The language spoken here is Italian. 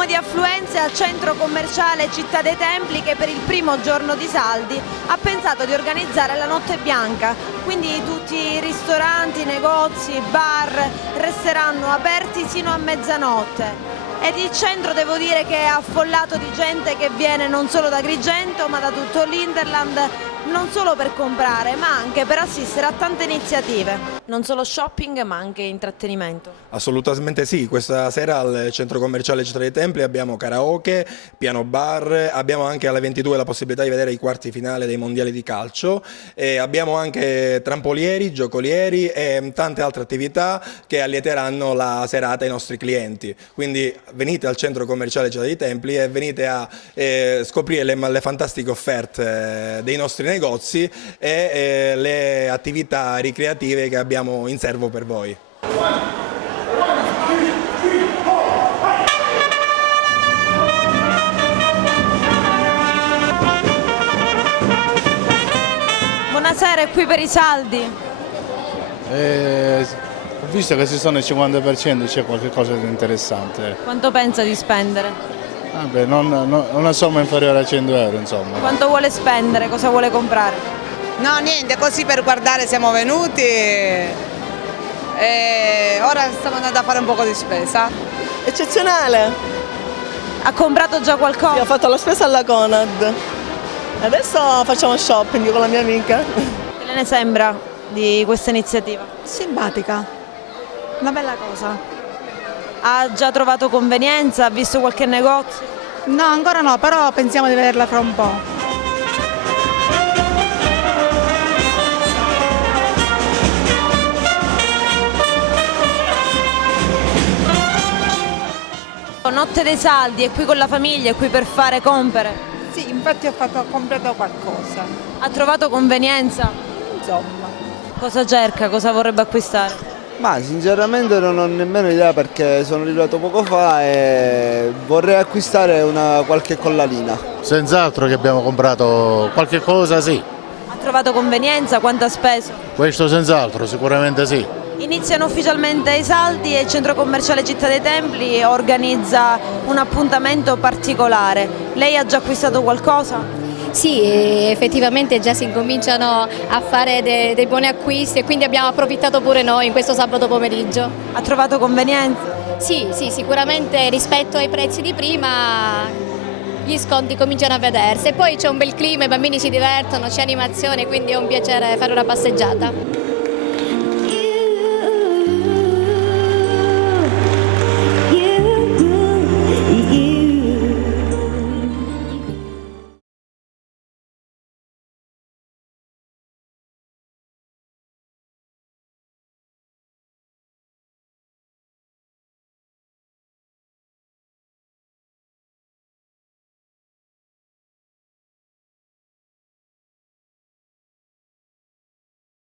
boom di affluenze al centro commerciale Città dei Templi, che per il primo giorno di saldi ha pensato di organizzare la notte bianca, quindi tutti i ristoranti, negozi, bar resteranno aperti sino a mezzanotte. Ed il centro devo dire che è affollato di gente che viene non solo da Agrigento ma da tutto l'Interland, non solo per comprare ma anche per assistere a tante iniziative. Non solo shopping ma anche intrattenimento. Assolutamente sì, questa sera al centro commerciale Città dei Templi abbiamo karaoke, piano bar, abbiamo anche alle 22 la possibilità di vedere i quarti finale dei mondiali di calcio, e abbiamo anche trampolieri, giocolieri e tante altre attività che allieteranno la serata ai nostri clienti. Quindi venite al centro commerciale Città dei Templi e venite a scoprire le fantastiche offerte dei nostri negozi e le attività ricreative che abbiamo in serbo per voi. Buonasera, è qui per i saldi. Ho visto che si sono il 50%, c'è qualcosa di interessante. Quanto pensa di spendere? Vabbè, una somma inferiore a 100 euro, insomma. Quanto vuole spendere? Cosa vuole comprare? No, niente, così per guardare siamo venuti e ora stiamo andando a fare un po' di spesa. Eccezionale! Ha comprato già qualcosa? Io ho fatto la spesa alla Conad. Adesso facciamo shopping con la mia amica. Che ne sembra di questa iniziativa? Simpatica, una bella cosa. Ha già trovato convenienza? Ha visto qualche negozio? No, ancora no, però pensiamo di vederla fra un po'. Notte dei saldi, è qui con la famiglia, è qui per fare compere. Sì, infatti ho comprato qualcosa, Ha trovato convenienza? insomma. Cosa cerca? Cosa vorrebbe acquistare? Ma sinceramente non ho nemmeno idea perché sono arrivato poco fa e vorrei acquistare qualche collalina. Senz'altro che abbiamo comprato qualche cosa, sì. Ha trovato convenienza? Quanto ha speso? Questo senz'altro, sicuramente sì. Iniziano ufficialmente i saldi e il centro commerciale Città dei Templi organizza un appuntamento particolare. Lei ha già acquistato qualcosa? Sì, effettivamente già si incominciano a fare dei buoni acquisti e quindi abbiamo approfittato pure noi in questo sabato pomeriggio. Ha trovato convenienza? Sì, sicuramente rispetto ai prezzi di prima gli sconti cominciano a vedersi e poi c'è un bel clima, i bambini si divertono, c'è animazione, quindi è un piacere fare una passeggiata.